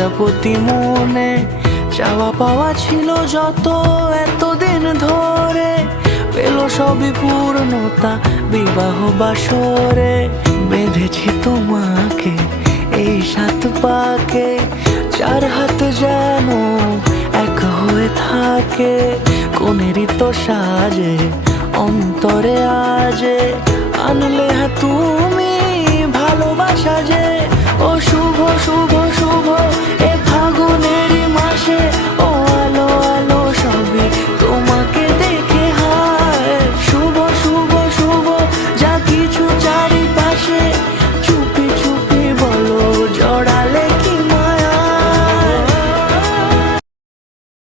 প্রজাপতি মনে চাওয়া পাওয়া ছিল যত এতদিন ধরে, পেল সবই পূর্ণতা বিবাহ বাসরে। বেঁধেছি তোমাকে এই 7 পাকে, 4 হাত যেন এক হয়ে থাকে। কোনেরই তো সাজে অন্তরে আজে আনলে তুমি ভালোবাসা যে। ও শুভ শুভ শুভ এ